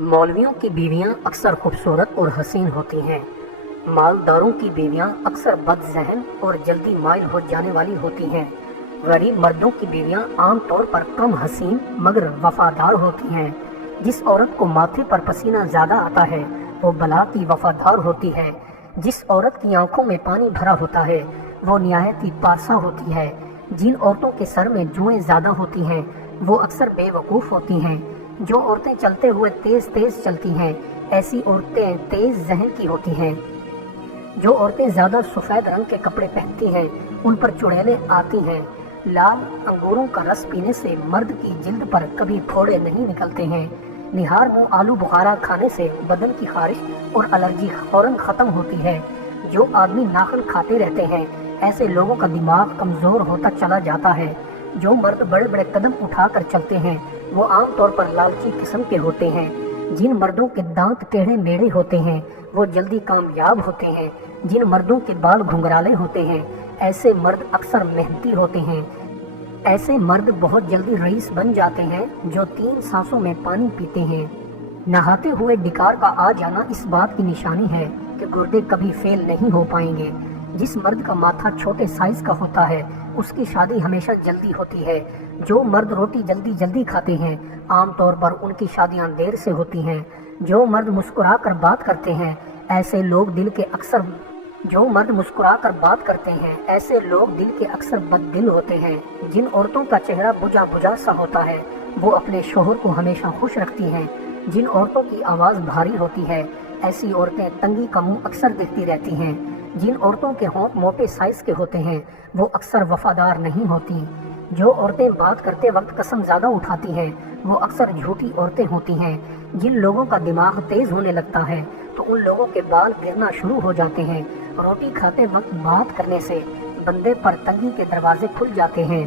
मौलवियों की बीवियां अक्सर खूबसूरत और हसीन होती हैं। मालदारों की बीवियां अक्सर बदज़हन और जल्दी माइल हो जाने वाली होती हैं। गरीब मर्दों की बीवियां आमतौर पर कम हसीन मगर वफादार होती हैं। जिस औरत को माथे पर पसीना ज़्यादा आता है वो बला की वफादार होती है। जिस औरत की आंखों में पानी भरा होता है वो निहायत ही पासा होती है। जिन औरतों के सर में जुएं ज़्यादा होती हैं वो अक्सर बेवकूफ़ होती हैं। जो औरतें चलते हुए तेज तेज चलती हैं ऐसी औरतें तेज जहन की होती हैं। जो औरतें ज्यादा सफेद रंग के कपड़े पहनती हैं उन पर चुड़ैलें आती हैं। लाल अंगूरों का रस पीने से मर्द की जिल्द पर कभी फोड़े नहीं निकलते हैं। निहार मुंह आलू बुखारा खाने से बदन की खारिश और एलर्जी फौरन खत्म होती है। जो आदमी नाखन खाते रहते हैं ऐसे लोगों का दिमाग कमजोर होता चला जाता है। जो मर्द बड़े बड़े कदम उठाकर चलते हैं वो आमतौर पर लालची किस्म के होते हैं। जिन मर्दों के दांत टेढ़े मेढ़े होते हैं वो जल्दी कामयाब होते हैं। जिन मर्दों के बाल घुंघराले होते हैं ऐसे मर्द अक्सर मेहनती होते हैं। ऐसे मर्द बहुत जल्दी रईस बन जाते हैं जो 3 सांसों में पानी पीते हैं। नहाते हुए डिकार का आ जाना इस बात की निशानी है कि गुर्दे कभी फेल नहीं हो पाएंगे। जिस मर्द का माथा छोटे साइज का होता है उसकी शादी हमेशा जल्दी होती है। जो मर्द रोटी जल्दी जल्दी खाते हैं आमतौर पर उनकी शादियां देर से होती हैं। जो मर्द मुस्कुरा कर बात करते हैं ऐसे लोग दिल के अक्सर बददिल होते हैं। जिन औरतों का चेहरा बुझा बुझा सा होता है वो अपने शोहर को हमेशा खुश रखती हैं। जिन औरतों की आवाज़ भारी होती है ऐसी औरतें तंगी का मुंह अक्सर देखती रहती हैं। जिन औरतों के होंठ मोटे साइज के होते हैं वो अक्सर वफादार नहीं होती। जो औरतें बात करते वक्त कसम ज़्यादा उठाती हैं वो अक्सर झूठी औरतें होती हैं। जिन लोगों का दिमाग तेज होने लगता है तो उन लोगों के बाल गिरना शुरू हो जाते हैं। रोटी खाते वक्त बात करने से बंदे पर तंगी के दरवाजे खुल जाते हैं।